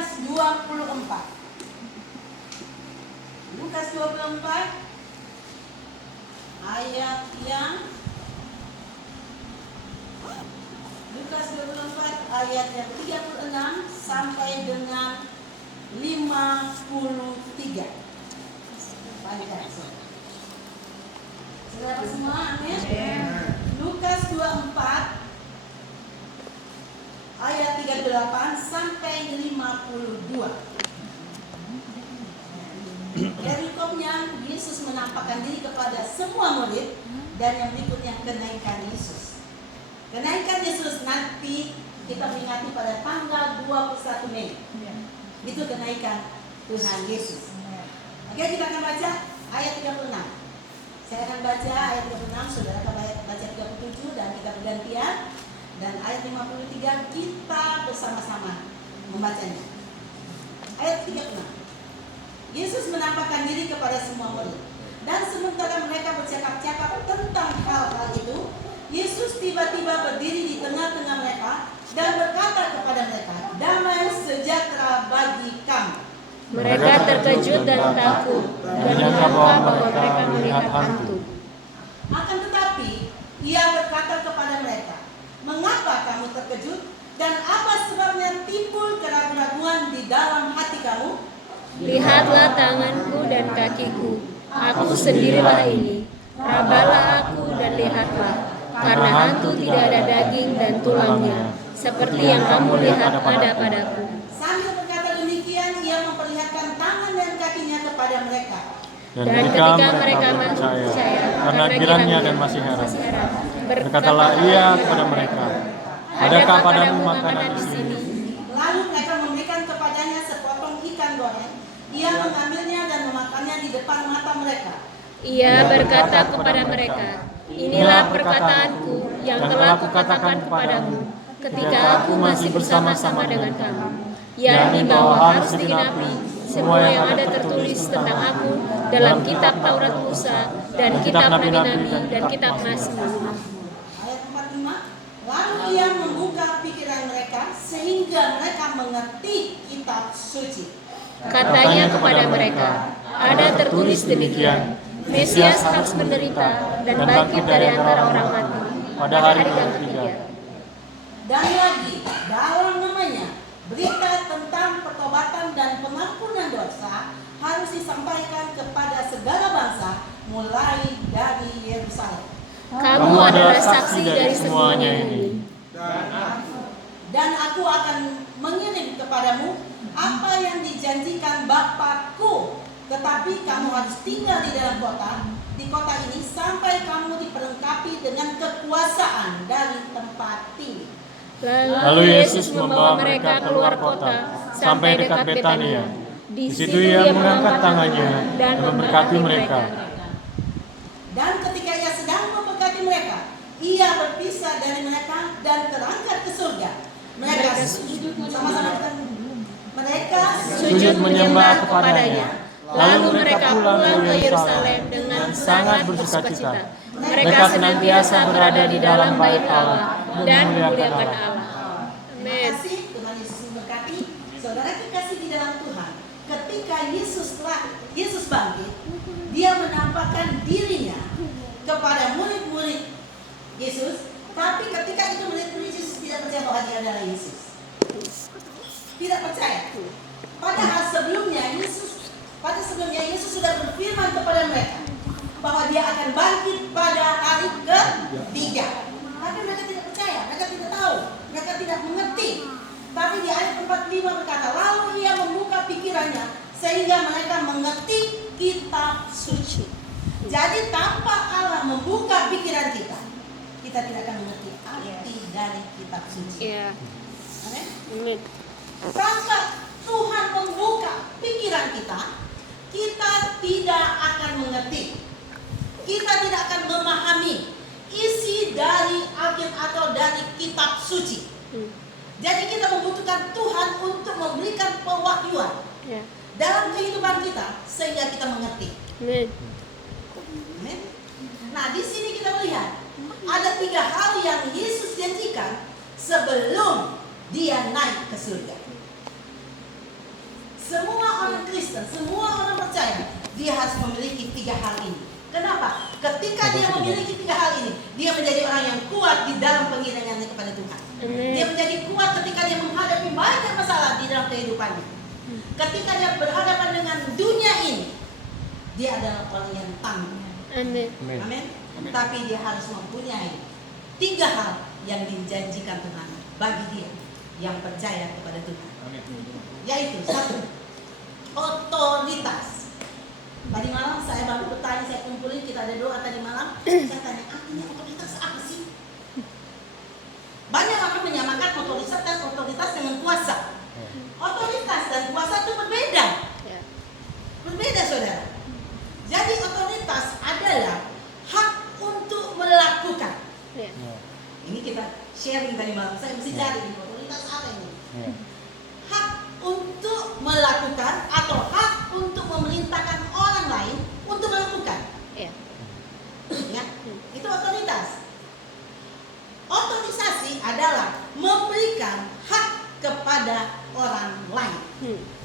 Lukas 24. Lukas 24 ayat yang Lukas 24 ayat yang 36 sampai dengan 53. Saudara semua, amin. Lukas 24 ayat 38 sampai 52. Perikopnya, Yesus menampakkan diri kepada semua murid, dan yang berikutnya kenaikan Yesus. Kenaikan Yesus nanti kita peringati pada tanggal 21 Mei. Itu kenaikan Tuhan Yesus. Oke, kita akan baca ayat 36. Saya akan baca ayat 36, saudara akan baca 37, dan kita bergantian. Dan ayat 53 kita bersama-sama membacanya. Ayat 36. Yesus menampakkan diri kepada semua murid. Dan sementara mereka bercakap-cakap tentang hal-hal itu, Yesus tiba-tiba berdiri di tengah-tengah mereka dan berkata kepada mereka, "Damai sejahtera bagi kamu." Mereka terkejut dan takut dan menyangka bahwa mereka melihat hantu. Akan tetapi, ia berkata kepada mereka, "Mengapa kamu terkejut? Dan apa sebabnya timbul keraguan di dalam hati kamu? Lihatlah tanganku dan kakiku, aku sendirilah ini. Rabalah aku dan lihatlah, karena hantu tidak ada daging dan tulangnya, seperti yang kamu lihat ada padaku." Sambil berkata demikian, ia memperlihatkan tangan dan kakinya kepada mereka. Dan ketika mereka percaya, karena kiranya dan masih heran, berkatalah ia kepada mereka, "Adakah padamu makanan di sini?" Lalu mereka memberikan kepadanya sepotong ikan goreng. Ia mengambilnya dan memakannya di depan mata mereka. Ia berkata kepada mereka, "Inilah perkataanku yang telah kukatakan kepadamu ketika aku masih bersama-sama dengan kamu, yakni bahwa harus digenapi semua yang ada tertulis tentang aku dalam kitab Taurat Musa dan kitab Nabi-Nabi dan kitab Mazmur." Ayat 45. Lalu ia membuka pikiran mereka sehingga mereka mengerti kitab suci. Katanya kepada mereka, "Ada tertulis demikian, Mesias harus menderita dan bangkit dari antara orang mati pada hari yang ketiga. Dan lagi, dalam namanya, berita tentang pertobatan dan pengampunan dosa harus disampaikan kepada segala bangsa, mulai dari Yerusalem. Kamu adalah saksi dari semuanya ini. Dan aku akan mengirim kepadamu apa yang dijanjikan Bapakku, tetapi kamu harus tinggal di dalam di kota ini sampai kamu diperlengkapi dengan kekuasaan dari tempat tinggi. Lalu Yesus membawa mereka keluar kota sampai dekat Betania. Di situ ia mengangkat tangannya dan memberkati mereka. Dan ketika ia sedang memberkati mereka, ia berpisah dari mereka dan terangkat ke surga. Mereka sujud sama-sama dengan mereka sujud menyembah kepadanya. Lalu mereka pulang ke Yerusalem dengan sangat bersukacita. Mereka senantiasa berada di dalam bait Allah dan memuliakan Allah. Amin. Tuhan Yesus memberkati. Saudara kekasih di dalam Tuhan, ketika Yesus bangkit, dia menampakkan dirinya kepada murid-murid Yesus. Tapi ketika itu murid-murid Yesus tidak percaya bahwa dia adalah Yesus. Tidak percaya. Padahal sebelumnya Yesus sudah berfirman kepada mereka bahwa dia akan bangkit pada hari ketiga. Tapi mereka tidak percaya, mereka tidak tahu, mereka tidak mengerti. Tapi di ayat 45 berkata, lalu ia membuka pikirannya sehingga mereka mengerti kitab suci. Jadi tanpa Allah membuka pikiran kita, kita tidak akan mengerti arti dari kitab suci. Amin. Tanpa Tuhan membuka pikiran kita, kita tidak akan mengerti. Kita tidak akan memahami isi dari Alkitab atau dari kitab suci. Jadi kita membutuhkan Tuhan untuk memberikan pewahyuan dalam kehidupan kita sehingga kita mengerti. Amin. Nah, di sini kita melihat ada 3 hal yang Yesus janjikan sebelum dia naik ke surga. Kristen, semua orang percaya, dia harus memiliki 3 hal ini. Kenapa? Ketika dia memiliki 3 hal ini, dia menjadi orang yang kuat di dalam pengiringannya kepada Tuhan. Dia menjadi kuat ketika dia menghadapi banyak masalah di dalam kehidupannya. Ketika dia berhadapan dengan dunia ini, dia adalah orang yang tangguh. Amin. Tapi dia harus mempunyai 3 hal yang dijanjikan Tuhan bagi dia yang percaya kepada Tuhan. Yaitu 1, otoritas. Tadi malam saya baru bertanya, saya kumpulin, kita ada doa tadi malam. Saya tanya, artinya otoritas apa sih? Banyak orang menyamakan otoritas dengan kuasa. Otoritas dan kuasa itu berbeda. Berbeda, saudara. Jadi otoritas adalah hak untuk melakukan. Ini kita sharing tadi malam. Saya mesti cari otoritas apa ini. Hak untuk melakukan atau hak untuk memerintahkan orang lain untuk melakukan. Ya, itu otoritas. Otorisasi adalah memberikan hak kepada orang lain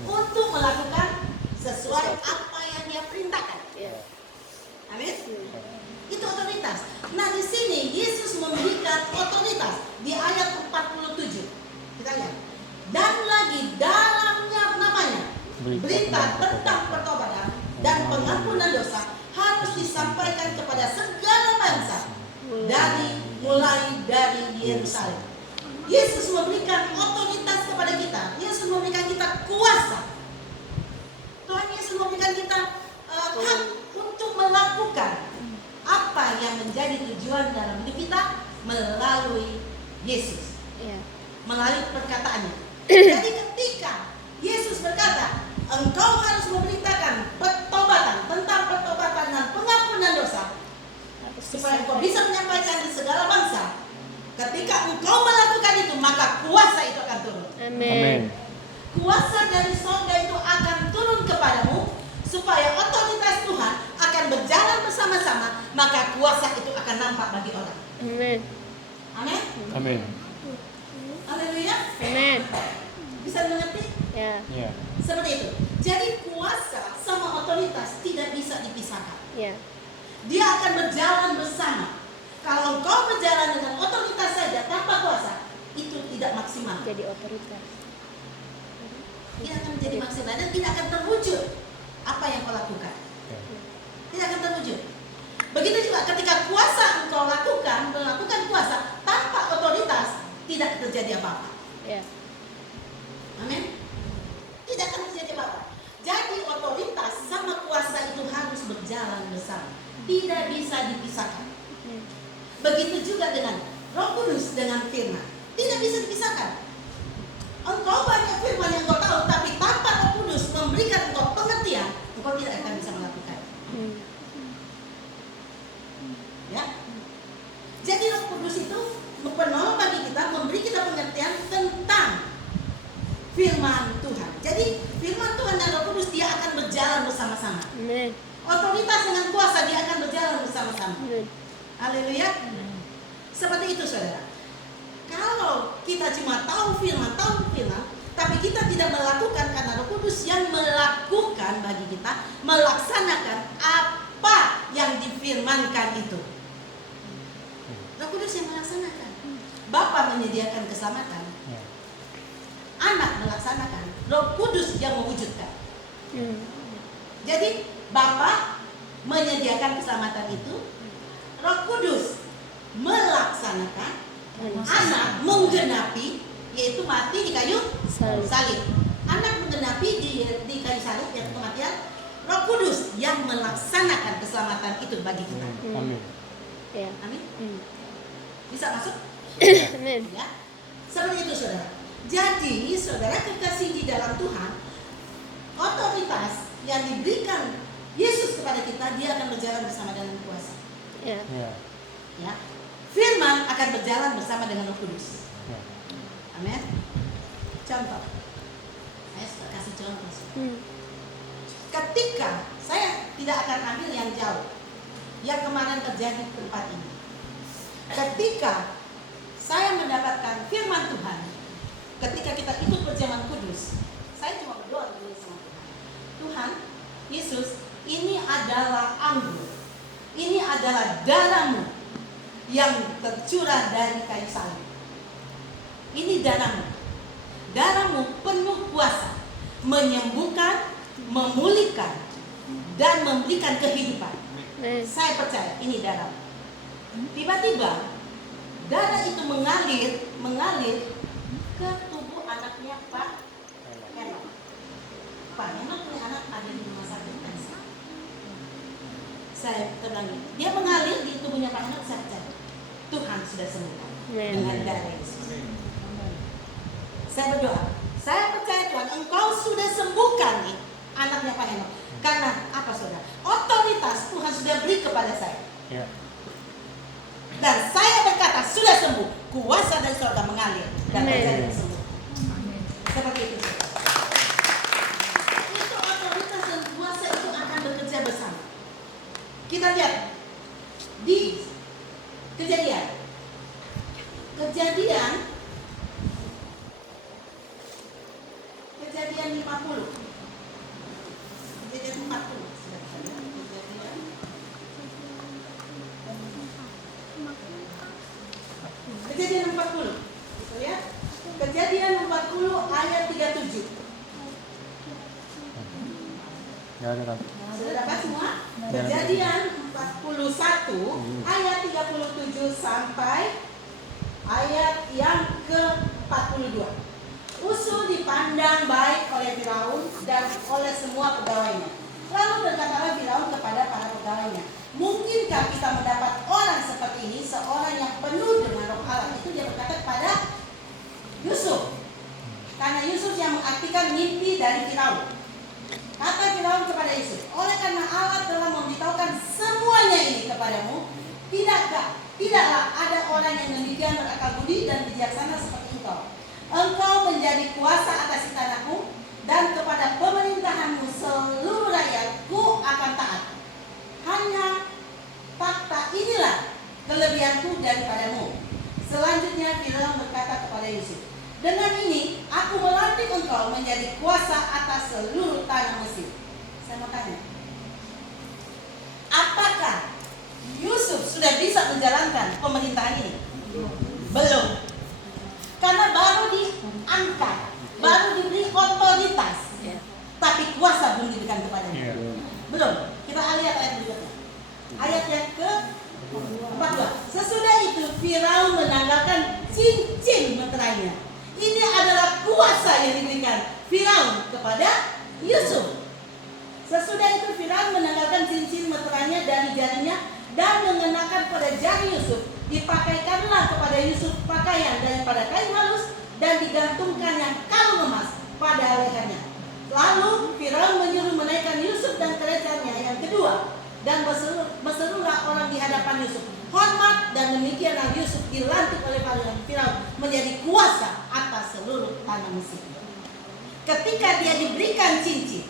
untuk melakukan sesuai apa yang dia perintahkan. Amin. Itu otoritas. Nah, di sini Yesus memberikan otoritas di ayat 47. Kita lihat. Dan lagi dalamnya namanya berita tentang pertobatan dan pengampunan dosa harus disampaikan kepada segala bangsa mulai dari Yerusalem. Yesus memberikan otoritas kepada kita. Yesus memberikan kita kuasa. Tuhan Yesus memberikan kita hak untuk melakukan apa yang menjadi tujuan dalam hidup kita melalui Yesus, melalui perkataannya. Jadi ketika Yesus berkata, engkau harus memberitakan pertobatan, tentang pertobatan dan pengampunan dosa, supaya engkau bisa menyampaikan di segala bangsa. Ketika engkau melakukan itu, maka kuasa itu akan turun. Amin. Kuasa dari surga itu akan turun kepadamu, supaya otoritas Tuhan akan berjalan bersama-sama, maka kuasa itu akan nampak bagi orang. Amin. Amin. Amin. Haleluya. Amin. Bisa mengerti? Ya. Seperti itu. Jadi kuasa sama otoritas tidak bisa dipisahkan. Ya. Dia akan berjalan bersama. Kalau engkau berjalan dengan otoritas saja tanpa kuasa, itu tidak maksimal. Jadi otoritas. Tidak akan menjadi maksimal dan tidak akan terwujud apa yang kau lakukan. Tidak akan terwujud. Begitu juga ketika kuasa engkau melakukan kuasa tanpa otoritas, tidak terjadi apa-apa. Ya. Amin. Tidak akan terjadi apa-apa. Jadi otoritas sama kuasa itu harus berjalan bersama. Tidak bisa dipisahkan. Begitu juga dengan Roh Kudus dengan firman. Tidak bisa dipisahkan. Engkau banyak firman yang engkau tahu, tapi tanpa Roh Kudus memberikan engkau pengertian, engkau tidak akan bisa melakukan. Ya. Jadi Roh Kudus itu penolong bagi kita, memberi kita pengertian tentang firman Tuhan. Jadi firman Tuhan dan Roh Kudus dia akan berjalan bersama-sama. Amin. Otoritas dengan kuasa dia akan berjalan bersama-sama. Haleluya. Seperti itu, saudara. Kalau kita cuma tahu firman, tapi kita tidak melakukan, karena Roh Kudus yang melakukan bagi kita, melaksanakan apa yang difirmankan itu. Roh Kudus yang melaksanakan. Bapa menyediakan keselamatan. Anak melaksanakan. Roh Kudus yang mewujudkan. Jadi Bapa menyediakan keselamatan itu, Roh Kudus melaksanakan, anak menggenapi, yaitu mati di kayu salib. Anak menggenapi di kayu salib, yaitu kematian. Roh Kudus yang melaksanakan keselamatan itu bagi kita. Amin. Ya. Amin. Bisa masuk? Amin. Ya. Seperti itu, saudara. Jadi, saudara kekasih di dalam Tuhan, otoritas yang diberikan Yesus kepada kita, dia akan berjalan bersama dengan kuasa. Ya. Ya. Firman akan berjalan bersama dengan Roh Kudus. Amin. Contoh. Saya suka kasih contoh. Ketika saya tidak akan ambil yang jauh, yang kemarin terjadi di tempat ini. Ketika saya mendapatkan firman Tuhan, ketika kita ikut perjamuan kudus, saya cuma berdoa dulu sama Tuhan. Tuhan, adalah darahmu yang tercurah dari kayu salib. Ini darahmu. Darahmu penuh kuasa, menyembuhkan, memulihkan, dan memberikan kehidupan. Saya percaya ini darah. Tiba-tiba darah itu mengalir ke tubuh anaknya Pak Henok. Pak Henok punya anak ada di rumah sakit kanker. Saya terangi, dia mengalir di tubuhnya Pak Henok. Saya percaya Tuhan sudah sembuhkan dengan darah Yesus. Saya berdoa, saya percaya Tuhan, Engkau sudah sembuhkan nih anaknya Pak Henok. Karena apa saudara? Otoritas Tuhan sudah beri kepada saya. Ya. Dan saya berkata sudah sembuh. Kuasa dari surga mengalir dan terjadi sembuh. Seperti itu. Itu otoritas dan kuasa itu akan bekerja bersama. Kita lihat di Kejadian 50. Kejadian 40. Kejadian 40. Kita lihat. Kejadian 40 ayat 37. Ya, ada kan. Sudah dapat semua? Kejadian 41 ayat 37 sampai ayat yang ke-42. Usul dipandang baik oleh Firaun dan oleh semua pegawainya. Lalu berkatalah Firaun kepada para pegawainya, mungkinkah kita mendapat orang seperti ini, seorang yang penuh dengan roh Allah? Itu dia berkata kepada Yusuf. Karena Yusuf yang mengartikan mimpi dari Firaun. Kata Firaun kepada Yusuf, oleh karena Allah telah memberitahukan semuanya ini kepadamu, tidaklah ada orang yang demikian berakal budi dan bijaksana seperti engkau. Engkau menjadi kuasa atas tanahku, dan kepada pemerintahanmu seluruh rakyatku akan taat. Hanya fakta inilah kelebihanku daripadamu. Selanjutnya Firaun berkata kepada Yusuf, dengan ini aku melantik engkau menjadi kuasa atas seluruh tanah Mesir. Saya mau tanya, apakah Yusuf sudah bisa menjalankan pemerintahan ini? Belum. Karena baru diangkat, baru diberi otoritas, tapi kuasa belum diberikan kepadanya. Belum. Kita lihat ayat berikutnya. Ayat yang ke-42. Sesudah itu Firaun menanggalkan cincin meterainya. Ini adalah kuasa yang diberikan Firaun kepada Yusuf. Sesudah itu Firaun menanggalkan cincin meterainya dari jarinya dan mengenakan pada jari Yusuf. Dipakaikanlah kepada Yusuf pakaian daripada kain halus dan digantungkannya kalung emas pada lehernya. Lalu Firaun menyuruh menaikkan Yusuf dan keretanya yang kedua, dan berserulah orang di hadapan Yusuf, hormat, dan demikianlah Yusuf dilantik oleh Firaun menjadi kuasa atas seluruh tanah Mesir. Ketika dia diberikan cincin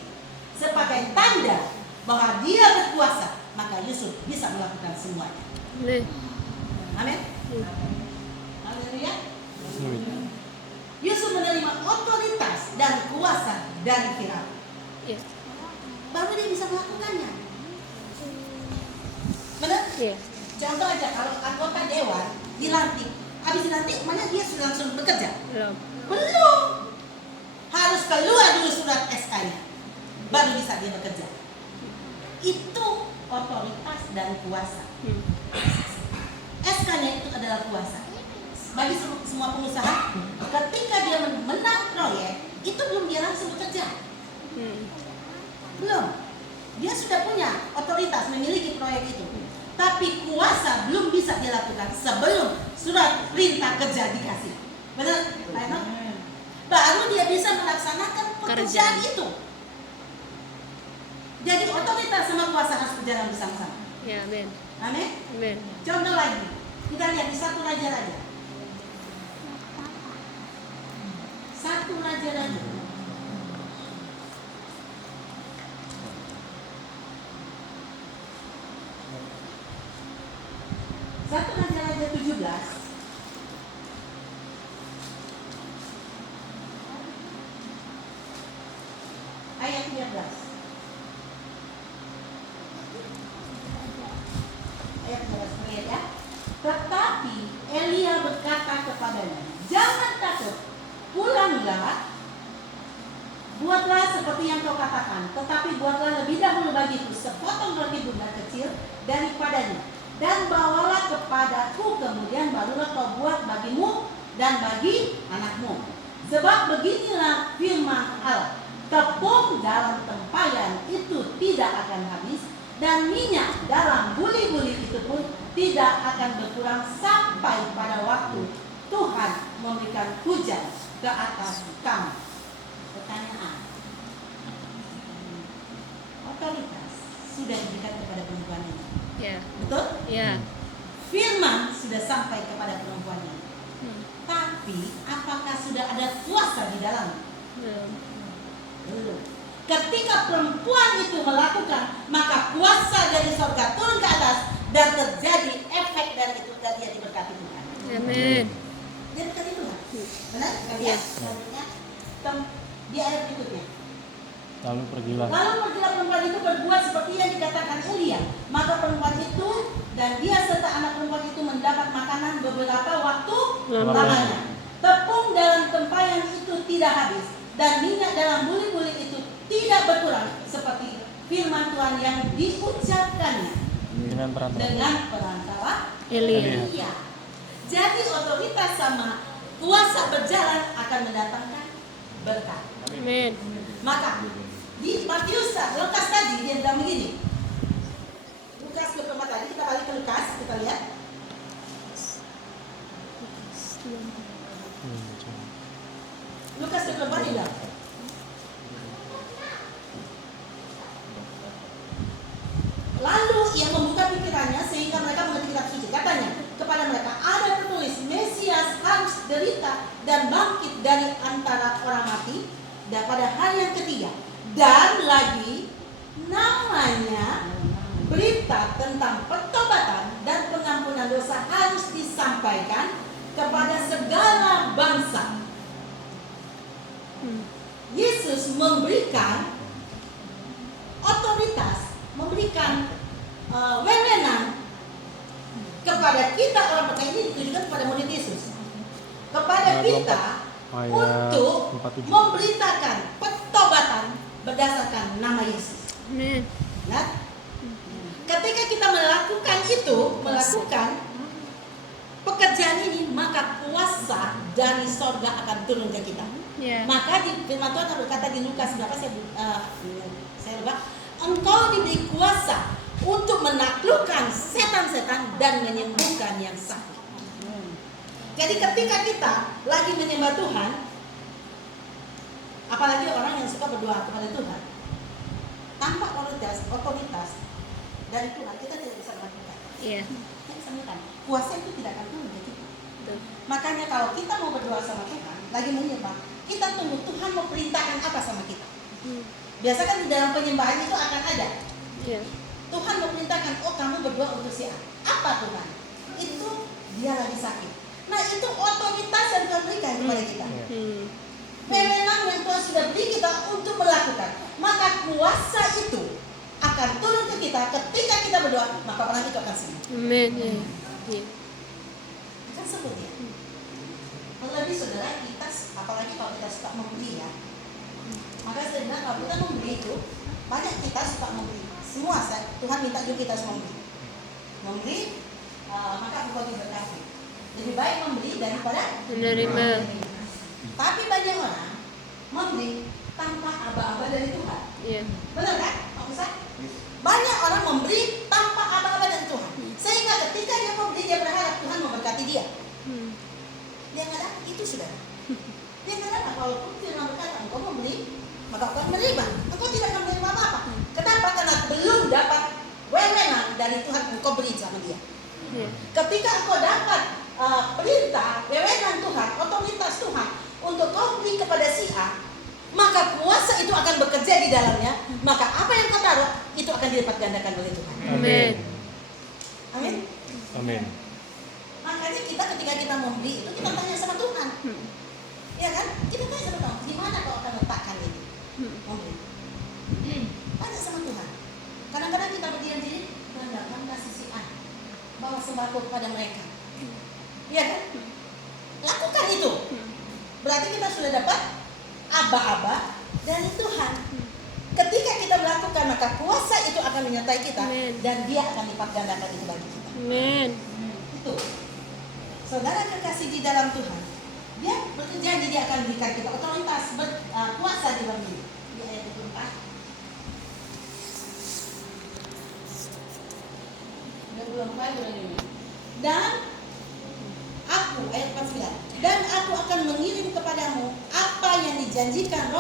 sebagai tanda bahwa dia berkuasa, maka Yusuf bisa melakukan semuanya. Amin. Haleluya. Yusuf menerima otoritas dan kuasa dari Firaun. Baru dia bisa melakukannya. Benar? Contoh aja, kalau anggota dewan dilantik, habis dilantik, mana dia sudah langsung bekerja? Belum. Harus keluar dulu surat SK-nya, baru bisa dia bekerja. Itu otoritas dan kuasa. SK-nya itu adalah kuasa. Bagi semua pengusaha, ketika dia menang proyek, itu belum dia langsung bekerja. Belum. Dia sudah punya otoritas memiliki proyek itu. Tapi kuasa belum bisa dilakukan sebelum surat perintah kerja dikasih. Benar? Baru dia bisa melaksanakan pekerjaan itu. Jadi otoritas sama kuasa harus berjalan bersama-sama. Ya, amin. Amin. Amin. Contoh lagi, kita lihat di 1 Raja-Raja. 1 Raja-Raja. Satu Raja-Raja 17 ayat 13. Ayat saudara, buatlah seperti yang kau katakan, tetapi buatlah lebih dahulu bagiku sepotong roti bundar kecil daripadanya, dan bawalah kepadaku, kemudian barulah kau buat bagimu dan bagi anakmu. Sebab beginilah firman Allah, tepung dalam tempayan itu tidak akan habis, dan minyak dalam buli-buli itu pun tidak akan berkurang sampai pada waktu Tuhan memberikan hujan ke atas kamu. Pertanyaan, otoritas sudah diberikan kepada perempuan ini, Ya. betul? Ya. Firman sudah sampai kepada perempuan ini, tapi apakah sudah ada kuasa di dalam? Belum. Ketika perempuan itu melakukan, maka kuasa dari surga turun ke atas dan terjadi efek dari itu, dan dia diberkati Tuhan. Amin. Dia berkati Tuhan. Benar? Kita Iya. lihat selanjutnya di ayat berikutnya. Lalu pergilah. Lalu pergilah perempuan itu berbuat seperti yang dikatakan Elia. Maka perempuan itu dan dia serta anak perempuan itu mendapat makanan beberapa waktu lamanya. Tepung dalam tempayan itu tidak habis, dan minyak dalam buli-buli itu tidak berkurang, seperti firman Tuhan yang diucapkannya Dengan perantara. dengan perantara Elia. Elia. Jadi otoritas sama kuasa berjalan akan mendatangkan berkat. Amin. Maka di Matius, Lukas tadi dia bilang begini. Lukas ke pertama tadi, kita balik ke Lukas, kita lihat. Lukas ke pertama dia bilang, lalu ia membuka pikirannya sehingga mereka mengerti kitab suci. Katanya kepada mereka, ada tertulis Mesias harus derita dan bangkit dari antara orang mati dan pada hari yang ketiga. Dan lagi namanya berita tentang pertobatan dan pengampunan dosa harus disampaikan kepada segala bangsa. Yesus memberikan otoritas, memberikan wewenang kepada kita orang percaya. Ini ditujukan kepada murid Yesus, kepada kita untuk memberitakan pertobatan berdasarkan nama Yesus. Amin. Nah, ketika kita melakukan itu, melakukan pekerjaan ini, maka kuasa dari sorga akan turun ke kita. Ya. Maka di firman Tuhan berkata di Lukas berapa saya lupa, engkau diberi kuasa untuk menaklukkan setan-setan dan menyembuhkan yang sakit. Jadi ketika kita lagi menyembah Tuhan, apalagi orang yang suka berdoa kepada Tuhan, tanpa otoritas dari Tuhan kita tidak bisa melakukan. Iya. Kita bisa melakukan. Kuasa itu tidak akan turun ke kita. Betul. Makanya kalau kita mau berdoa sama Tuhan, lagi menyembah, kita tunggu Tuhan mau perintahkan apa sama kita. Biasa kan di dalam penyembahan itu akan ada. Iya. Tuhan mau perintahkan, oh kamu berdoa untuk si A. Apa Tuhan? Itu dia lagi sakit. Nah itu otoritas yang Tuhan berikan kepada kita. Wewenang yang Tuhan sudah beri kita untuk melakukan. Maka kuasa itu akan turun ke kita ketika kita berdoa, maka orang itu akan sembuh. Amin. Iya. Kan sembuh ya. Terlebih saudara, kita apalagi kalau kita suka membeli ya. Maka saya bilang kalau kita membeli itu, banyak kita suka membeli. Semua Tuhan minta juga kita semua membeli, maka engkau diberkati. Lebih baik membeli daripada Menerima. Tapi banyak orang membeli tanpa aba-aba dari Tuhan. Iya. Benar kan? Pak Ustaz? Banyak orang memberi tanpa aba-aba dari Tuhan. Sehingga ketika dia membeli, dia berharap Tuhan memberkati dia. Dia nggak dapat, itu sudah. Dia nggak dapat, walaupun firman berkata engkau membeli, maka engkau menerima. Engkau tidak akan menerima apa-apa. Kenapa? Karena belum dapat wewenang dari Tuhan engkau beri sama dia. Iya. Ketika engkau dapat perintah, wewenang Tuhan, otoritas Tuhan untuk kau beri kepada si A, maka kuasa itu akan bekerja di dalamnya. Maka apa yang kau taruh itu akan dilipat gandakan oleh Tuhan. Amin. Amin. Amin. Makanya kita ketika kita membeli itu kita tanya sama Tuhan, ya kan? Kita tanya sama Tuhan, di mana kau akan letakkan ini? Membeli. Tanya sama Tuhan. Kadang-kadang kita berdiam diri, Tuhan datang kasih si A, bawa sembako kepada mereka. Ya kan? Lakukan itu. Berarti kita sudah dapat Aba dari Tuhan. Ketika kita melakukan, maka kuasa itu akan menyertai kita. Amen. Dan dia akan lipat gandakan itu bagi kita. Amen. Itu. Saudara kekasih di dalam Tuhan, dia berjanji dia akan berikan kita otoritas, kuasa di dalam diri. Di ayat 24. Dan aku, ayat 49, dan aku akan mengirim kepadamu apa yang dijanjikan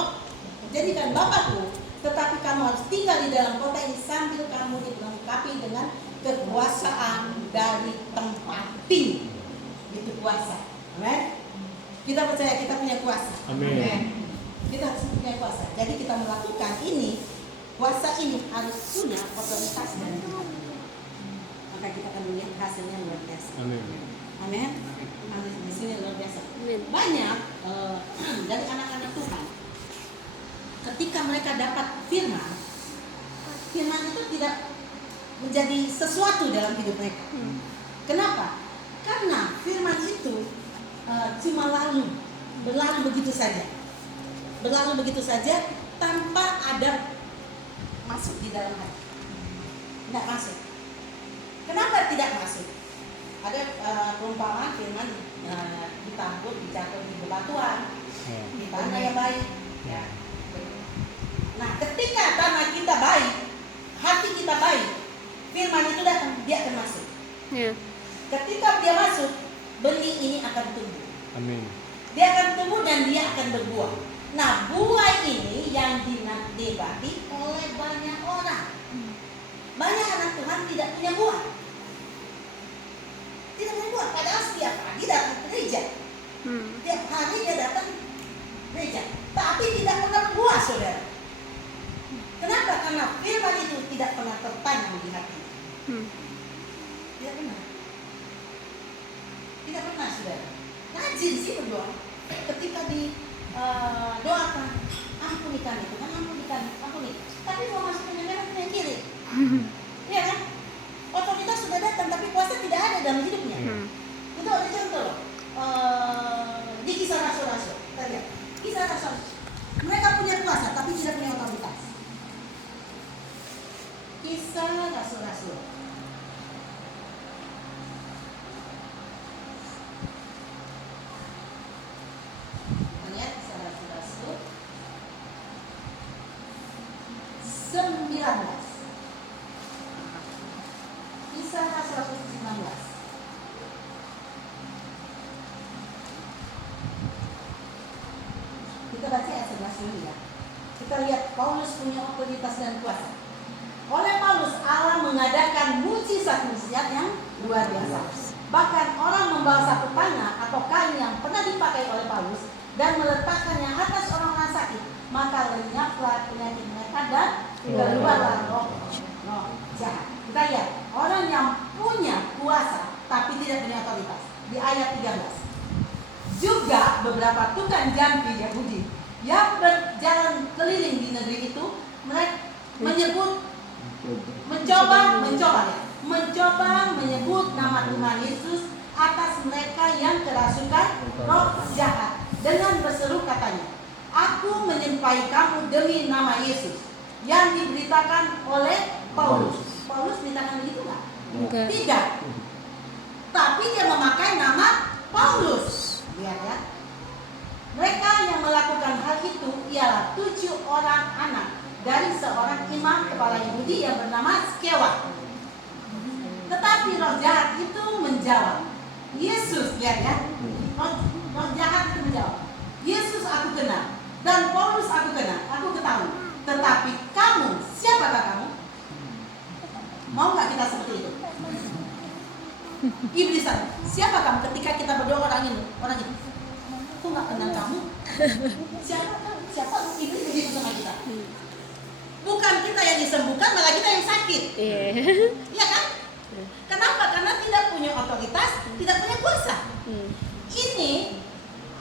Bapakku, tetapi kamu harus tinggal di dalam kota ini sambil kamu dilengkapi dengan kekuasaan dari tempat tinggi. Itu kuasa. Amen. Kita percaya kita punya kuasa. Amin. Kita harus punya kuasa. Jadi kita melakukan ini, kuasa ini harus punya otoritas dari Tuhan. Maka kita akan melihat hasilnya luar biasa. Amin. Amin. Amin. Di sini luar biasa. Amin. Banyak dari anak-anak Tuhan, ketika mereka dapat firman itu tidak menjadi sesuatu dalam hidup mereka. Kenapa? Karena firman itu cuma berlalu begitu saja tanpa ada masuk di dalam hati. Tidak masuk. Kenapa tidak masuk? Ada perumpamaan firman ditampur, dijatuh di bebatuan, di tanah yang baik. Ya. Nah, ketika tanah kita baik, hati kita baik, firman itu datang, dia akan masuk. Ya. Ketika dia masuk, benih ini akan tumbuh. Amin. Dia akan tumbuh dan dia akan berbuah. Nah, buah ini yang dinikmati oleh banyak orang. Banyak anak Tuhan tidak punya buah. Tidak punya buah, padahal setiap pagi datang ke gereja. Tiap hari dia datang gereja, tapi tidak pernah berbuah, saudara. Kenapa? Karena firman itu tidak pernah tertanam di hati. Tidak pernah. Tidak pernah, saudara. Rajin sih berdoa. Ketika doakan, ampuni kami Tuhan, ampuni. Tapi mau masuk ke kanan ke kiri. Iya kan? Otoritas sudah datang, tapi kuasa tidak ada dalam hidupnya. Itu ada contoh. Di kisah rasul-rasul. Kita lihat. Kisah rasul. Mereka punya kuasa, tapi tidak punya otoritas. Kisah rasul-rasul. Lihat kisah rasul-rasul 19. Kisah rasul-rasul 19. Kita baca ayat 11 dulu ya. Kita lihat Paulus punya otoritas dan kuasa. Oleh Paulus, Allah mengadakan mujizat-mujizat yang luar biasa. Bahkan orang membawa satu panah atau kain yang pernah dipakai oleh Paulus dan meletakkannya atas orang-orang sakit, maka lenyaplah penyakit mereka dan keluarlah roh jahat. Kita lihat orang yang punya kuasa tapi tidak punya otoritas. Di ayat 13. Juga beberapa tukang jampi Yahudi yang berjalan keliling di negeri itu, mereka mencoba menyebut nama Tuhan Yesus atas mereka yang kerasukan roh jahat dengan berseru katanya, aku menyembah kamu demi nama Yesus yang diberitakan oleh Paulus. Paulus beritakan begitu nggak? Tidak. Tapi dia memakai nama Paulus. Lihat ya. Mereka yang melakukan hal itu ialah 7 orang anak dari seorang imam kepala Yahudi yang bernama Skewa. Tetapi roh jahat itu menjawab, Yesus, lihat ya. Roh jahat itu menjawab, Yesus aku kenal dan Paulus aku kenal, aku ketahui. Tetapi kamu, siapakah kamu? Mau nggak kita seperti itu? Iblis, siapa kamu ketika kita berdoa orang ini? Aku nggak kenal kamu. Siapa iblis begitu sama kita? Bukan kita yang disembuhkan, malah kita yang sakit. Iya kan? Kenapa? Karena tidak punya otoritas, tidak punya kuasa. Ini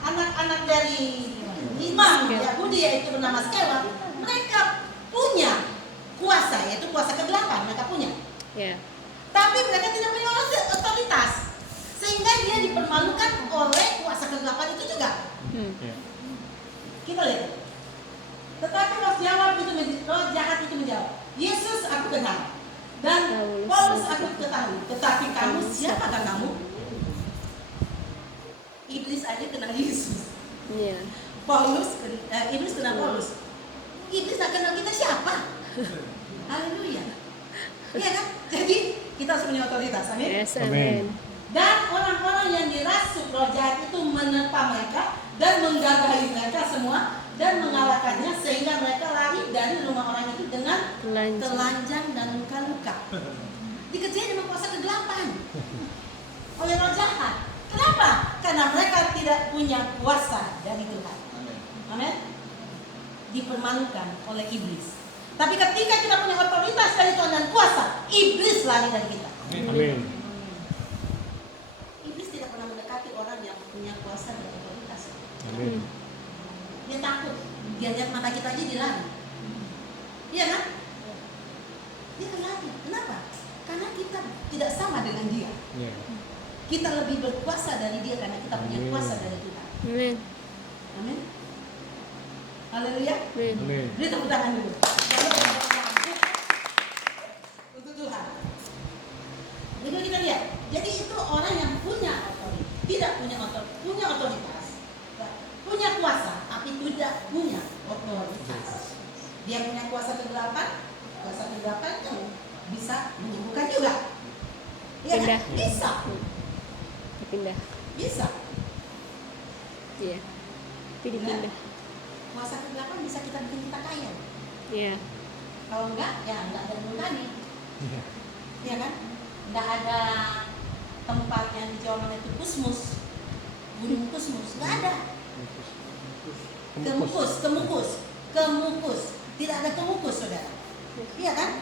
anak-anak dari imam Yahudi yaitu bernama Skewa, mereka punya kuasa, yaitu kuasa kegelapan mereka punya. Tapi mereka tidak punya otoritas, sehingga dia dipermalukan oleh kuasa kegelapan itu juga. Kita lihat Tetapi roh jahat itu menjawab, Yesus aku kenal dan Paulus aku ketahui, tetapi kamu siapakah kamu? Iblis aja kenal Yesus. Iya. Iblis kenal Paulus. Iblis tak kenal kita siapa? Haleluya. Iya kan? Jadi kita harus punya otoritas. Amin. Yes, Amin. amin. Dan orang-orang yang dirasuk roh jahat itu menerpa mereka dan menggagahi mereka semua dan mengalahkannya sehingga mereka lari dari rumah orang itu dengan telanjang dan luka-luka. Dikerjain dengan kuasa kegelapan oleh roh jahat. Kenapa? Karena mereka tidak punya kuasa dari Tuhan. Amin. Dipermalukan oleh iblis. Tapi ketika kita punya otoritas dari Tuhan dan kuasa, iblis lari dari kita. Amin. Iblis tidak pernah mendekati orang yang punya kuasa dan otoritas. Amin. Dia takut. Dia lihat mata kita aja dia lari. Iya kan? Dia akan lari. Kenapa? Karena kita tidak sama dengan dia. Iya. Kita lebih berkuasa dari dia karena kita punya Amin. kuasa dari Tuhan. Amin. Amin. Haleluya. Amin. Amin. Beri tepuk tangan dulu. Untuk Tuhan. Jadi kita lihat. Jadi itu orang yang punya otoritas, tidak punya otoritas, punya kuasa, tapi tidak punya otoritas. Dia punya kuasa kegelapan yang bisa menyembuhkan juga. Iya kan? Pindah. Bisa. Dipindah. Bisa. Iya. Tapi dipindah. Kuasa kegelapan bisa kita bikin kita kaya. Iya. Kalau enggak, ya enggak ada nurani. Iya. Iya kan? Enggak ada tempat yang di Jawa Barat itu Kusmus, Gunung Kusmus, enggak ada. Kemukus. Tidak ada kemukus, saudara. Iya kan?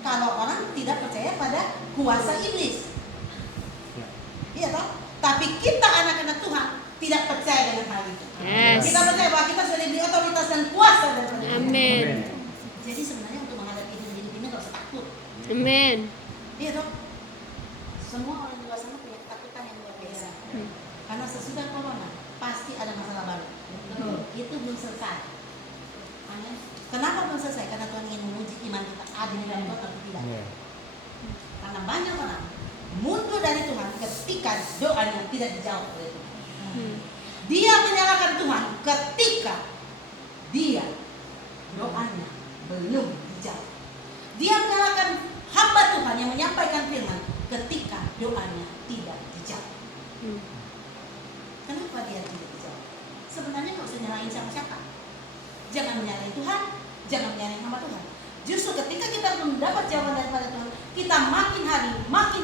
Kalau orang tidak percaya pada kuasa iblis. Iya kan? Tapi kita anak-anak Tuhan tidak percaya dengan hal itu. Yes. Kita percaya bahwa kita sudah diberi otoritas dan kuasa dari Tuhan. Amin. Jadi sebenarnya untuk menghadapi hidup ini nggak usah takut. Amin. Iya dong. Semua orang di luar sana punya ketakutan yang luar biasa. Karena sesudah corona pasti ada masalah baru. Itu belum selesai. Amin. Kenapa belum selesai? Karena Tuhan ingin menguji iman kita ada di dalam Tuhan atau tidak. Iya. Karena banyak orang mundur dari Tuhan ketika doanya tidak dijawab oleh Tuhan. Dia menyalahkan Tuhan ketika dia doanya belum dijawab. Dia menyalahkan hamba Tuhan yang menyampaikan firman ketika doanya tidak dijawab. Kenapa dia tidak dijawab? Sebenarnya nggak usah nyalahin siapa-siapa. Jangan menyalahin Tuhan, jangan menyalahin hamba Tuhan. Justru ketika kita mendapat jawaban daripada Tuhan, kita makin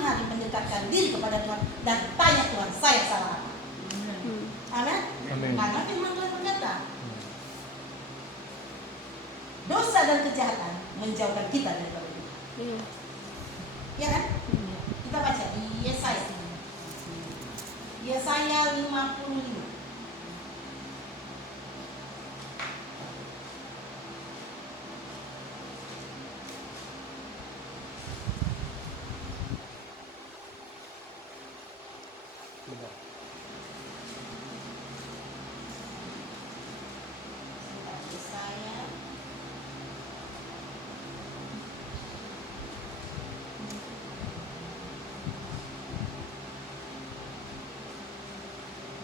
hari mendekatkan diri kepada Tuhan dan tanya Tuhan, saya salah apa? Amin. Amin. Karena firman Tuhan berkata, dosa dan kejahatan menjauhkan kita dari Tuhan. Ya kan? Kita baca di Yesaya. Yesaya 55. Yesaya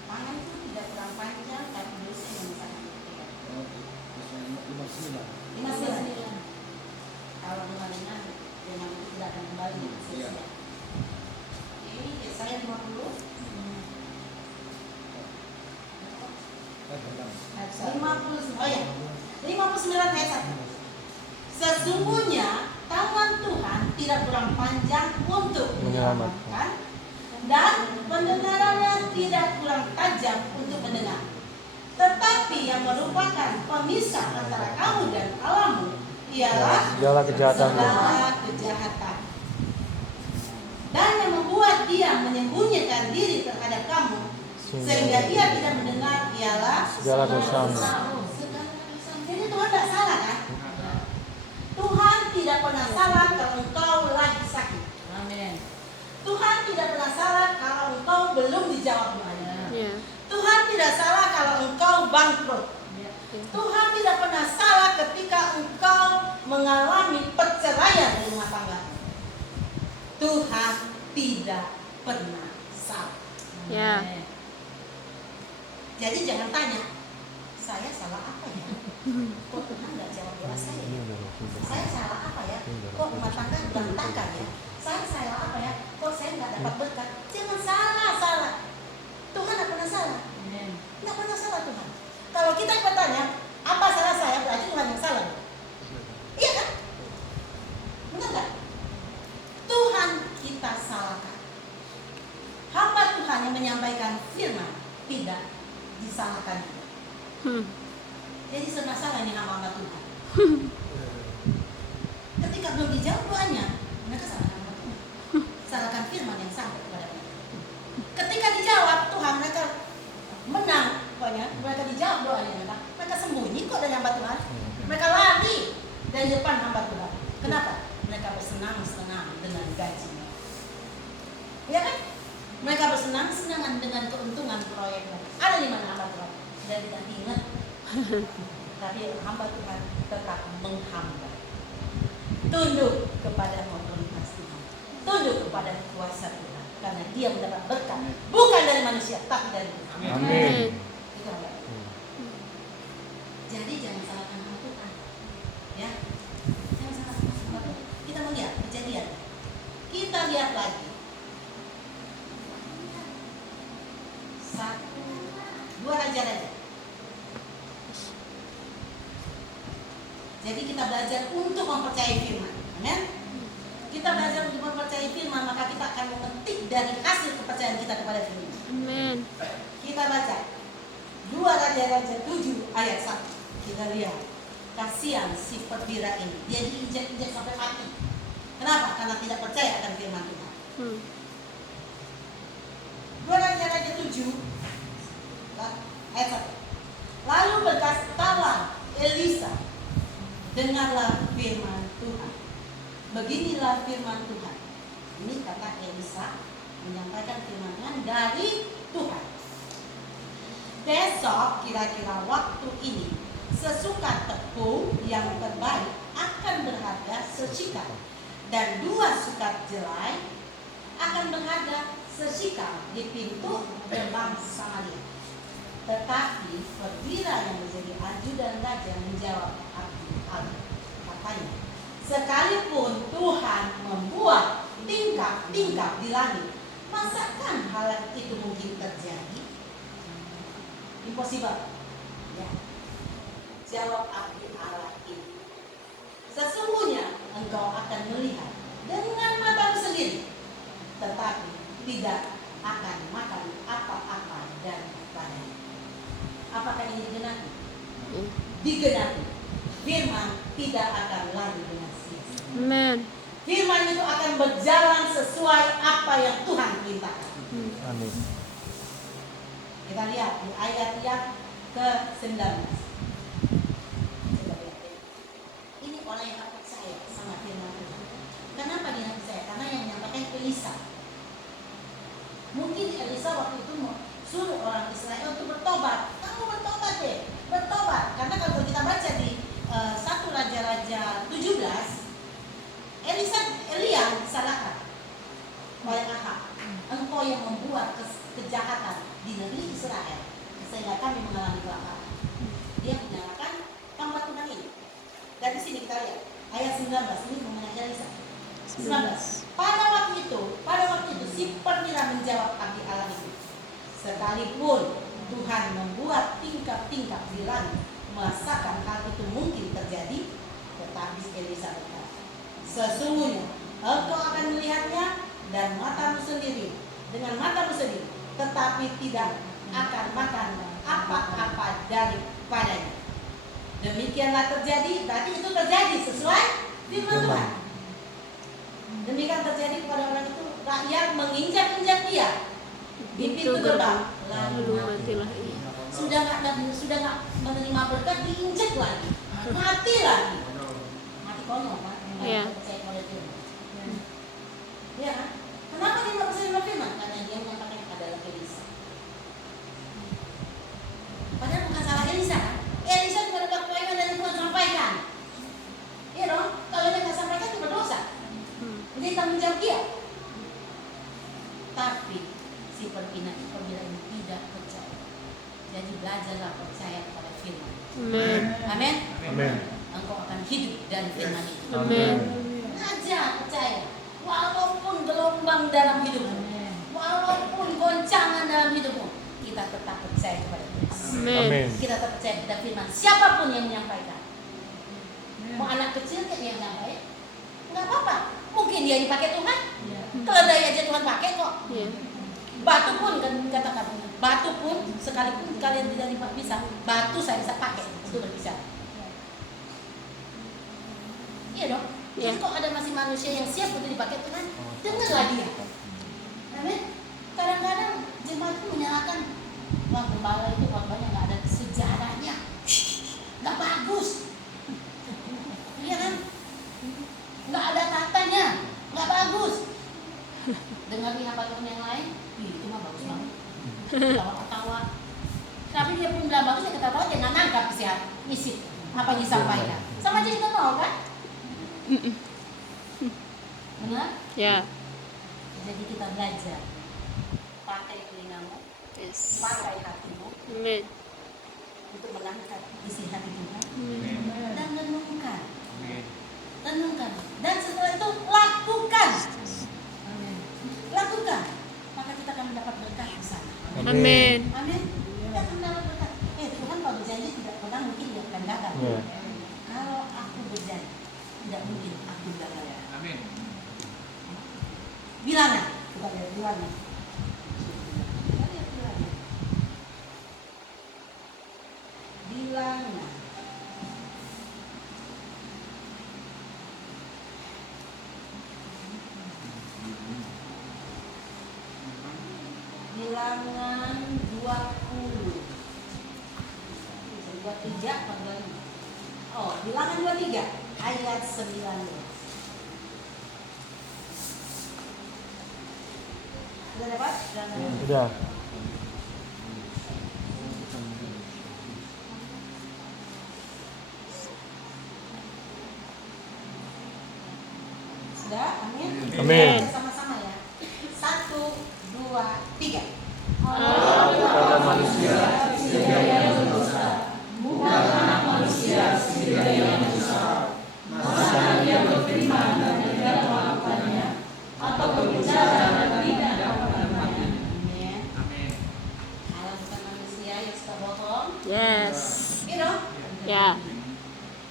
tangan itu tidak kurang panjang tapi dosa yang sangat besar. 59. Kalau dengan memang itu tidak akan kembali sia-sia. Ini Yesaya 50. 59. Oh ya. 59 ayat 1. Sesungguhnya tangan Tuhan tidak kurang panjang untuk menyelamatkan dan pendengarannya tidak kurang tajam untuk mendengar. Tetapi yang merupakan pemisah antara kamu dan Allahmu ialah Segala kejahatan. Dan yang membuat dia menyembunyikan diri terhadap kamu sehingga dia tidak mendengar ialah Segala dosamu. Jadi Tuhan tidak salah kan? Tuhan tidak pernah salah kalau engkau lagi sakit. Amin. Tuhan tidak pernah salah kalau engkau belum dijawab doanya. Tuhan tidak salah kalau engkau bangkrut. Tuhan tidak pernah salah mengalami perceraian di rumah tangga. Tuhan tidak pernah salah. Ya. Jadi jangan tanya, saya salah apa ya? Kok Tuhan nggak jawab doa saya? Saya salah apa ya? Kok rumah tangga berantakan ya? Saya salah apa ya? Kok saya nggak dapat berkat? Jangan salah. Tuhan nggak pernah salah. Nggak pernah salah Tuhan. Kalau kita bertanya, apa salah saya? Berarti Tuhan yang salah. Iya kan? Benar nggak? Tuhan kita salahkan. Hamba Tuhan yang menyampaikan firman tidak disalahkan juga. Jadi salah ini hamba Tuhan. Ketika belum dijawab doanya, mereka salahkan hamba Tuhan. Salahkan firman yang sampai kepada mereka. Ketika dijawab Tuhan, mereka menang. Pokoknya mereka dijawab doanya, mereka sembunyi kok dari hamba Tuhan. Mereka lari dari depan hamba Tuhan. Kenapa? Mereka bersenang-senang dengan gajinya. Ya kan? Mereka bersenang-senang dengan keuntungan proyeknya. Ada di mana hamba Tuhan? Dan tidak diingat. Tapi hamba Tuhan tetap menghamba. Tunduk kepada otoritas Tuhan. Tunduk kepada kuasa Tuhan. Karena dia mendapat berkat. Bukan dari manusia, tapi dari Tuhan. Amin. Itu hamba. Jadi jangan salahkan hamba Tuhan. Ya. Jangan salahkan hamba Tuhan. Kita melihat kejadian. Kita lihat lagi. 2 raja-raja. Jadi kita belajar untuk mempercayai firman. Amin. Kita belajar untuk mempercayai firman, maka kita akan memetik dari hasil kepercayaan kita kepada firman. Amin. Kita baca 2 Raja-Raja 7 ayat 1. Kita lihat kasihan si perwira ini. Dia diinjak-injak sampai mati. Kenapa? Karena tidak percaya akan firman Tuhan. 2 Raja-Raja 7 ayat 1. Lalu berkatalah Elisa, dengarlah firman Tuhan. Beginilah firman Tuhan. Ini kata Elisa menyampaikan firman Tuhan dari Tuhan. Besok kira-kira waktu ini sesukat tepung yang terbaik akan berharga seshikal, dan 2 sukat jelai akan berharga seshikal di pintu gerbang Samaria. Tetapi perwira yang menjadi ajudan raja menjawab Abdi, katanya, sekalipun Tuhan membuat tingkap-tingkap di langit, masakan hal itu mungkin terjadi? Impossible. Ya. Jawab Abdi Allah itu, sesungguhnya engkau akan melihat dengan matamu sendiri, tetapi tidak akan makan apa-apa daripadanya. Apakah ini digenapi? Digenapi. Firman tidak akan lari dengan sia-sia. Amen. Firman itu akan berjalan sesuai apa yang Tuhan perintahkan. Amin. Kita lihat di ayat yang ke-19. Ini orang yang tak percaya sama firman Tuhan. Kenapa dia percaya? Karena yang menyampaikan Elisa. Mungkin Elisa waktu itu mau suruh orang Israel untuk bertobat. Kamu bertobat deh, bertobat. Karena kalau kita baca di 1 Raja-Raja 17, Elia disalahkan oleh Ahab. Engkau yang membuat kejahatan di negeri Israel, sehingga kami mengalami kelaparan. Dia menyalahkan hamba Tuhan ini. Dan di sini kita lihat ayat 19 ini mengenai Elisa. 19. Pada waktu itu si perwira menjawab Abdi Allah itu, sekalipun Tuhan membuat tingkap-tingkap di langit, masakan hal itu mungkin terjadi? Tetapi Elisa berkata, sesungguhnya engkau akan melihatnya dan matamu sendiri, dengan matamu sendiri, tetapi tidak akan makan apa-apa daripadanya. Demikianlah terjadi. Berarti itu terjadi sesuai firman Tuhan. Demikian terjadi kepada orang itu. Rakyat menginjak-injak dia di pintu gerbang, lalu matilah ia. Sudah nggak menerima berkat, diinjak lagi, mati lagi. Mati konyol kan? Iya. Percaya pada firman. Iya kan? Kenapa dia nggak percaya pada firman? Karena dia menyatakan adalah Elisa. Padahal bukan salah Elisa kan? Elisa juga dapat pelayanan dari Tuhan sampaikan. Iya dong? Amin. Engkau akan hidup dari firman itu. Amin. Belajar percaya. Walaupun gelombang dalam hidupmu, walaupun goncangan dalam hidupmu, kita tetap percaya kepada Tuhan. Amin. Kita tetap percaya kepada firman. Siapapun yang menyampaikan. Mau anak kecil kan yang menyampaikan, nggak apa-apa. Mungkin dia dipakai Tuhan. Keledai aja Tuhan pakai kok. Iya. Batu pun kan katakan, batu pun sekalipun kalian tidak bisa, batu saya bisa pakai untuk berbicara. Iya dong. Iya. Jadi kok ada masih manusia yang siap untuk dipakai Tuhan, dengarlah dia. Amin. Kadang-kadang jemaat itu menyalahkan, wah gembala itu khotbahnya nggak ada sejarahnya, nggak bagus. Iya kan? Nggak ada katanya, nggak bagus. Dengarin apa yang lain, itu mah bagus banget. Ketawa-ketawa. Tapi dia pun bilang bagus, ya ketawa aja nggak nangkap isi apa yang disampaikan. Sama aja kita mau kan? Benar? Ya. Jadi kita belajar. Pakai telingamu, Yes. pakai hatimu Amin. untuk menangkap isi hati Tuhan Amin. dan renungkan. Renungkan. Dan setelah itu lakukan. Lakukan. Maka kita akan mendapat berkat di sana. Amin. Amin. Kita akan mendapat berkat. Tuhan kalau berjanji tidak pernah mungkin dia akan gagal. Ya. Kalau aku berjanji, tidak mungkin aku gagal. Amin. Bilangan. Kita lihat bilangan. Kita lihat bilangan. Bilangan. Bilangan 20. 23 apa 25? Oh, bilangan 23 ayat 19. Sudah dapat? Sudah. Sudah? Amin. Amin. Kita sama-sama ya. 1, 2, 3. Kepada manusia Amin. Amin. Allah bukan manusia yang suka bohong. Yes. Iya dong? Ya.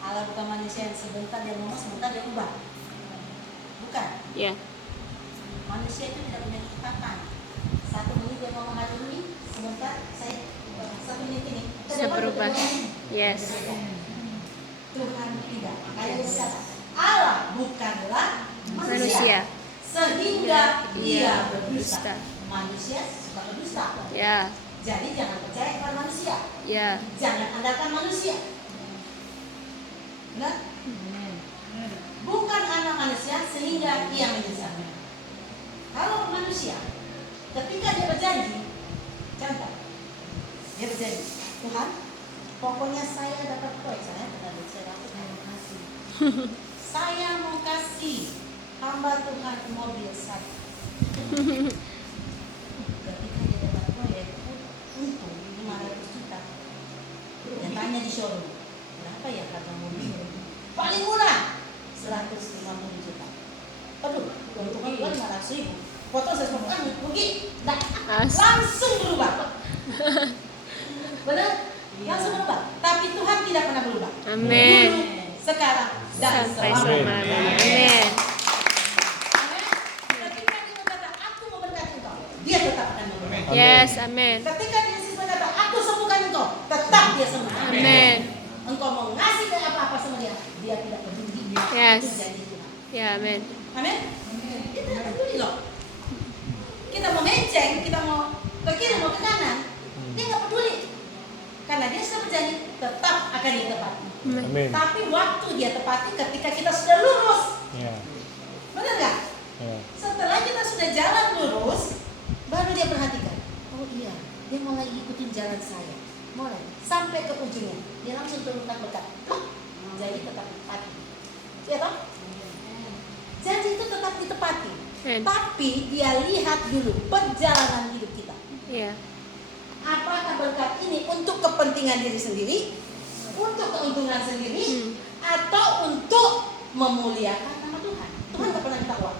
Allah bukan manusia yang sebentar dia ngomong, sebentar dia ubah. Bukan. Ya. Manusia itu tidak punya ketetapan. 1 menit dia ngomong hari ini, sebentar saya 1 menit ini. Bisa berubah. Yes. Tuhan tidak. Makanya dia berkata, Allah bukanlah Manusia. sehingga dia berdusta. Berdusta. Manusia suka berdusta. Ya. Jadi jangan percaya kepada manusia. Ya. Jangan andalkan manusia. Benar? Bukan anak manusia sehingga ia menyesal. Kalau manusia, ketika dia berjanji, contoh, dia berjanji, Tuhan, pokoknya saya dapat proyek, saya dapat kasih. Saya mau kasih hamba Tuhan mobil satu. Ketika dia dapat proyek, untung 500 juta. Dia tanya di showroom, berapa ya harga mobil? Paling murah 150 juta. Aduh, untung kan 500 ribu. Foto saya semua rugi. Nah, langsung berubah. Benar? Langsung berubah. Tapi Tuhan tidak pernah berubah. Amin. Dulu, sekarang, dan Sampai selamanya. selamanya. Amin. Amin. Ketika dia berkata, aku mau berkati engkau, dia tetap akan memberkati. Yes. Amin. Ketika Yesus berkata, aku sembuhkan engkau, tetap dia sembuhkan. Amin. Engkau mau ngasih kayak apa-apa sama dia, dia tidak peduli. Yes. Itu janji Tuhan. Ya. Amin. Amin. Kita tidak peduli loh. Kita mau menceng, kita mau ke kiri, mau ke kanan, dia nggak peduli. Karena dia sudah berjanji tetap akan ditepati. Amin. Tapi waktu dia tepati ketika kita sudah lurus. Ya. Benar nggak? Ya. Setelah kita sudah jalan lurus, baru dia perhatikan. Oh iya, dia mulai ikutin jalan saya. Mulai sampai ke ujungnya, dia langsung turunkan berkat. Jadi tetap ditepati. Ya toh? Janji itu tetap ditepati. Amin. Tapi dia lihat dulu perjalanan hidup kita. Ya. Apakah berkat ini untuk kepentingan diri sendiri untuk keuntungan sendiri atau untuk memuliakan nama Tuhan. Tuhan gak pernah minta uang.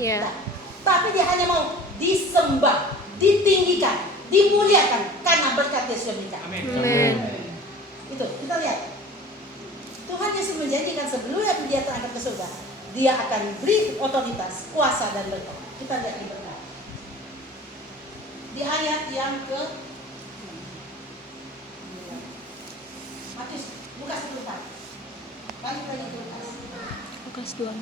Ya. Nah, tapi dia hanya mau disembah, ditinggikan, dimuliakan karena berkat Yesus yang diberikan. Amin. Itu kita lihat. Tuhan Yesus menjanjikan sebelum dia terangkat ke surga, dia akan beri otoritas, kuasa dan berkat. Kita lihat di berkat. Di ayat yang ke Matius, Lukas 24. Balik lagi ke Lukas. Lukas 24.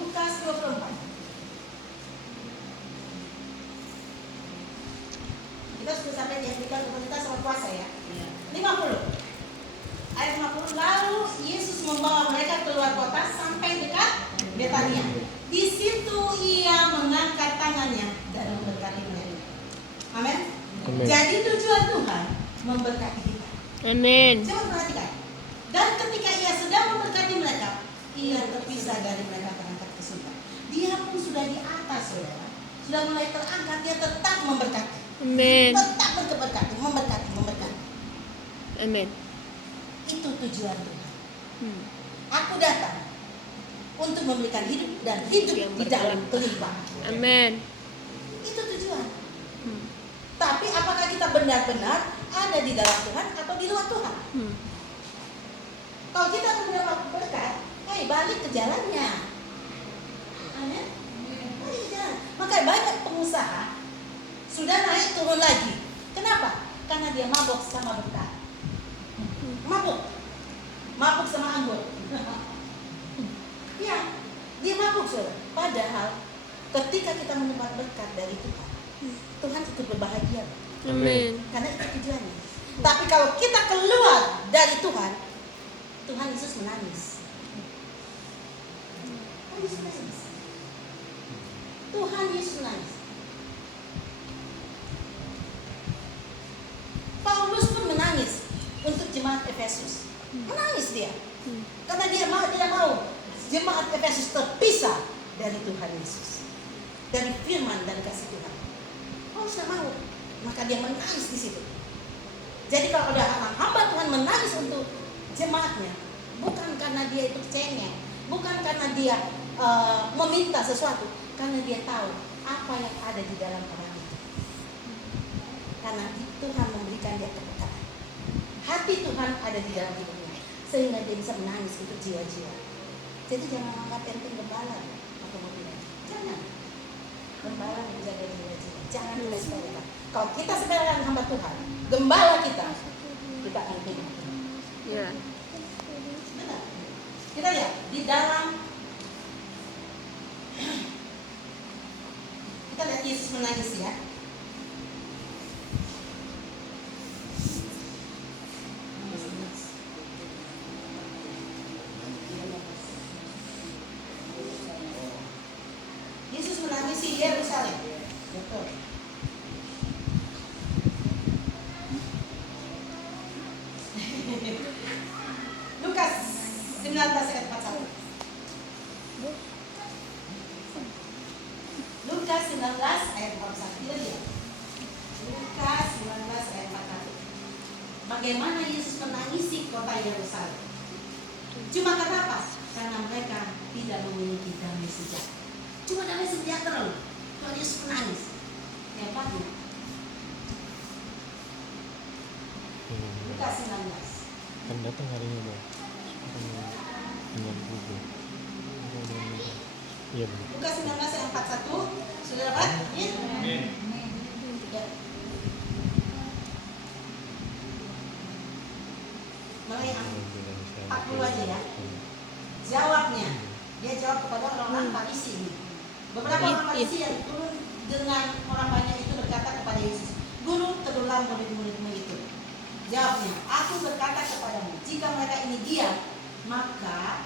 Lukas 24. Kita sudah sampai di berikan otoritas sama kuasa ya. 50. Ayat 50. Lalu Yesus membawa mereka keluar kota sampai dekat Betania. Di situ ia mengangkat tangannya dan memberkati mereka. Amin. Amin. Jadi tujuan Tuhan memberkati kita. Amin. Coba perhatikan. Dan ketika ia sedang memberkati mereka, ia terpisah dari mereka terangkat ke surga. Dia pun sudah di atas, saudara. Sudah mulai terangkat, dia tetap memberkati. Amin. Tetap memberkati. Amin. Itu tujuan Tuhan. Aku datang untuk memberikan hidup dan hidup Yang di dalam kelimpahan. Amin. Itu tujuan. Tapi apakah kita benar-benar ada di dalam Tuhan atau di luar Tuhan? Kalau kita mendapat berkat, balik ke jalannya. Amin. Balik ke jalan. Makanya banyak pengusaha sudah naik turun lagi. Kenapa? Karena dia mabuk sama berkat. Mabuk sama anggur. Ya, dia mabuk, saudara. Padahal ketika kita mendapat berkat dari Tuhan, Tuhan ikut berbahagia. Amin. Karena itu tujuannya. Tapi kalau kita keluar dari Tuhan, Tuhan Yesus menangis. Tuhan Yesus menangis. Paulus pun menangis untuk jemaat Efesus. Menangis dia. Karena dia tidak mau jemaat Efesus terpisah dari Tuhan Yesus, dari firman dan kasih Tuhan. Paulus tidak mau, maka dia menangis di situ. Jadi kalau ada hamba Tuhan menangis untuk jemaatnya, bukan karena dia itu cengeng, bukan karena dia meminta sesuatu, karena dia tahu apa yang ada di dalam orang itu. Karena Tuhan memberikan dia keberkatan. Hati Tuhan ada di dalam hidupnya, sehingga dia bisa menangis untuk jiwa-jiwa. Jadi jangan anggap enteng gembala atau mobilnya. Jangan. Gembala menjaga jiwa-jiwa. Jangan tulis sepelekan. Kalau kita sepelekan hamba Tuhan, gembala kita akan hidup. Ya. Benar. Kita lihat di dalam. Kita lihat Yesus menangis ya. Yesus menangis di Yerusalem. Betul. Lukas 19 ayat 41. Lukas 19 ayat 41. Kita lihat. Lukas 19 ayat 41. Bagaimana Yesus menangisi kota Yerusalem? Cuma kata apa? Karena mereka tidak memiliki damai sejahtera. Cuma damai sejahtera loh. Tuhan Yesus menangis. Hebatnya. Lukas 19. Kan datang hari ini, Bang. Dengan buku. Iya, Bu. Lukas 19 ayat 41. Sudah dapat? Amin. Ya. Mulai yang 40 aja ya. Jawabnya. Dia jawab kepada orang-orang Farisi ini. Beberapa orang Farisi yang turun dengan orang banyak itu berkata kepada Yesus, Guru, teguhlah murid-muridmu itu. Jawabnya, aku berkata kepadamu, jika mereka ini diam, maka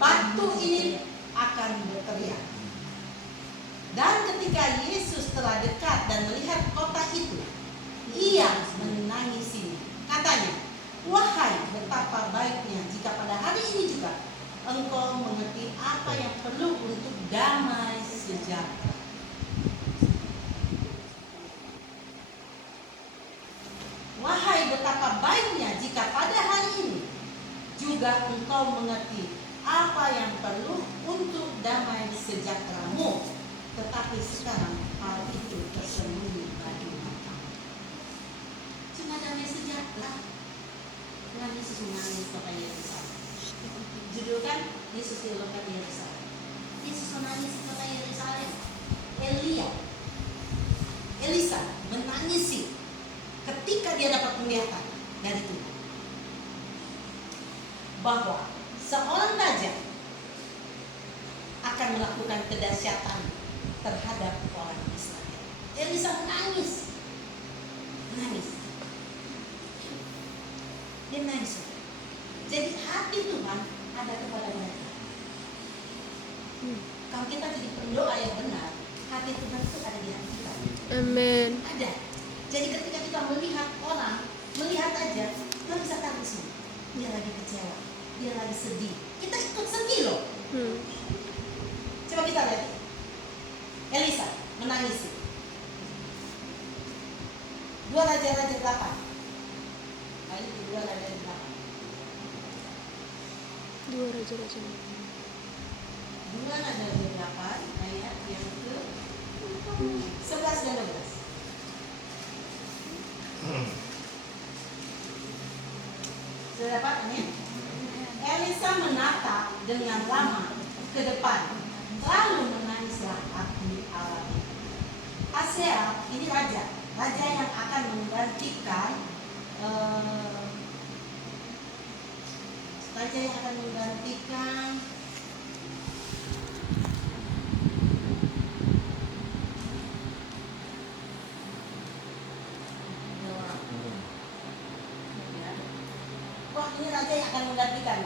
batu ini akan berteriak. Dan ketika Yesus telah dekat dan melihat kota itu, ia menangisinya. Katanya, wahai betapa baiknya jika pada hari ini juga engkau mengerti apa yang perlu untuk damai sejahtera. engkau mengerti apa yang perlu untuk damai sejahteramu, tetapi sekarang hal itu tersembunyi bagi matamu. Cuma damai sejahtera. Tuhan Yesus menangis kepada Yerusalem. Judul kan Yesus dielokkan di Yerusalem. Yesus menangis kepada Yerusalem. Elisa menangisi ketika dia dapat penglihatan dari Tuhan bahwa seorang raja akan melakukan kedahsyatan terhadap orang Israel. Elisa menangis. Dia menangis. Jadi hati Tuhan ada kepada mereka. Kalau kita jadi pendoa yang benar, hati Tuhan itu ada di hati kita. Amin. Ada. Jadi ketika kita melihat orang, melihat aja, kita bisa tahu sih, dia lagi kecewa, dia lagi sedih. Kita ikut sedih loh. Coba kita lihat. Elisa menangisi. 2 Raja-Raja 8. Kali ini 2 Raja-Raja 8. 2 Raja-Raja. 2 Raja-Raja 8 ayat yang ke 11 dan 12. Sudah dapat ini? Elisa menatap dengan lama ke depan, lalu menangislah api Allah. Hazael ini raja yang akan menggantikan ini raja yang akan menggantikan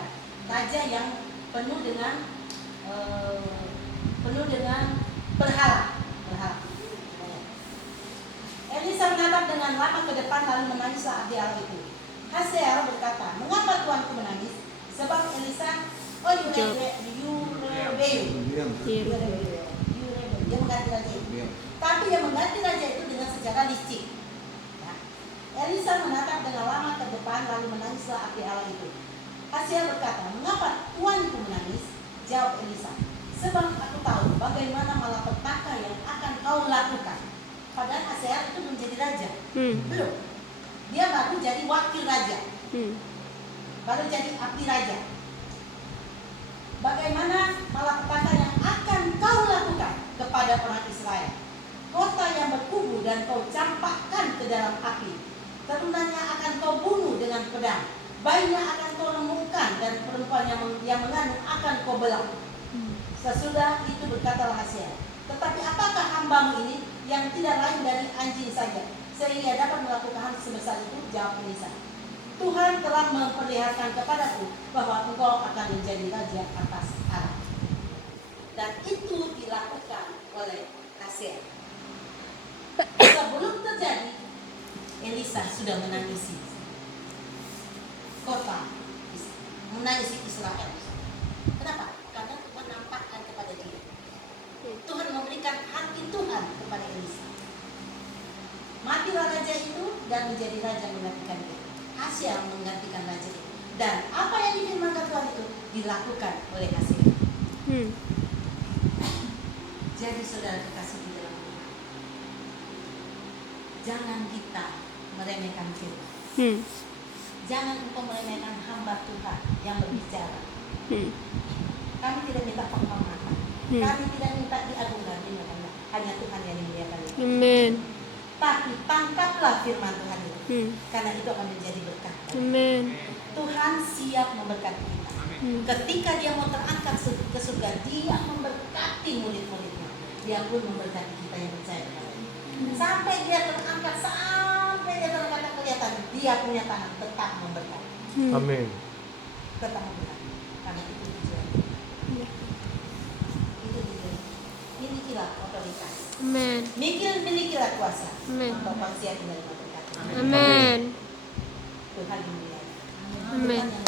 raja yang penuh dengan berhala. Elisa menatap dengan lama ke depan lalu menangislah abdi Allah itu. Hazael berkata, mengapa tuanku menangis? Sebab Elisa dia mengganti raja itu. Tapi dia mengganti raja itu dengan secara licik. Elisa menatap dengan lama ke depan lalu menangislah abdi Allah itu. Hazael berkata, mengapa tuanku menangis? Jawab Elisa, sebab aku tahu bagaimana malapetaka yang akan kau lakukan. Padahal Hazael itu menjadi raja. Belum. Dia baru jadi wakil raja. Baru jadi abdi raja. Bagaimana malapetaka yang akan kau lakukan kepada orang Israel? Kota yang berkubu dan kau campakkan ke dalam api. Turunannya akan kau bunuh dengan pedang. Bayinya akan kau lemukkan dan perempuan yang mengandung akan kau belah. Sesudah itu berkatalah Hazael, tetapi apakah hambamu ini yang tidak lain dari anjing saja, sehingga dapat melakukan hal sebesar itu? Jawab Elisa, Tuhan telah memperlihatkan kepadaku bahwa engkau akan menjadi raja atas Aram. Dan itu dilakukan oleh Hazael. Sebelum terjadi, Elisa sudah menangisi kota, menangisi Israel. Kenapa? Karena Tuhan nampakkan kepada dia. Tuhan memberikan hati Tuhan kepada Elisa. Matilah raja itu dan menjadi raja menggantikan dia. Hazael menggantikan raja itu. Dan apa yang difirmankan Tuhan itu dilakukan oleh Hazael. Jadi saudara kekasih di dalam Tuhan, jangan kita meremehkan firman. Jangan engkau meremehkan hamba Tuhan yang berbicara. Kami tidak minta penghormatan. Kami tidak minta diagungkan, hanya Tuhan yang dimuliakan. Amin. Tapi tangkaplah firman Tuhan itu, karena itu akan menjadi berkat. Amin. Tuhan siap memberkati kita. Ketika dia mau terangkat ke surga, dia memberkati murid-muridnya. Dia pun memberkati kita yang percaya kepada-Nya. Sampai dia terangkat, sampai dia terangkat kelihatan, dia punya tangan tetap memberkati. Amin. Tetap memberkati. Karena itu tujuan. Itu tujuan. Milikilah otoritas. Amin. Milikilah kuasa. Amin. Untuk manusia tinggal di berkat. Amin. Tuhan dimuliakan. Amin. Tuhan yang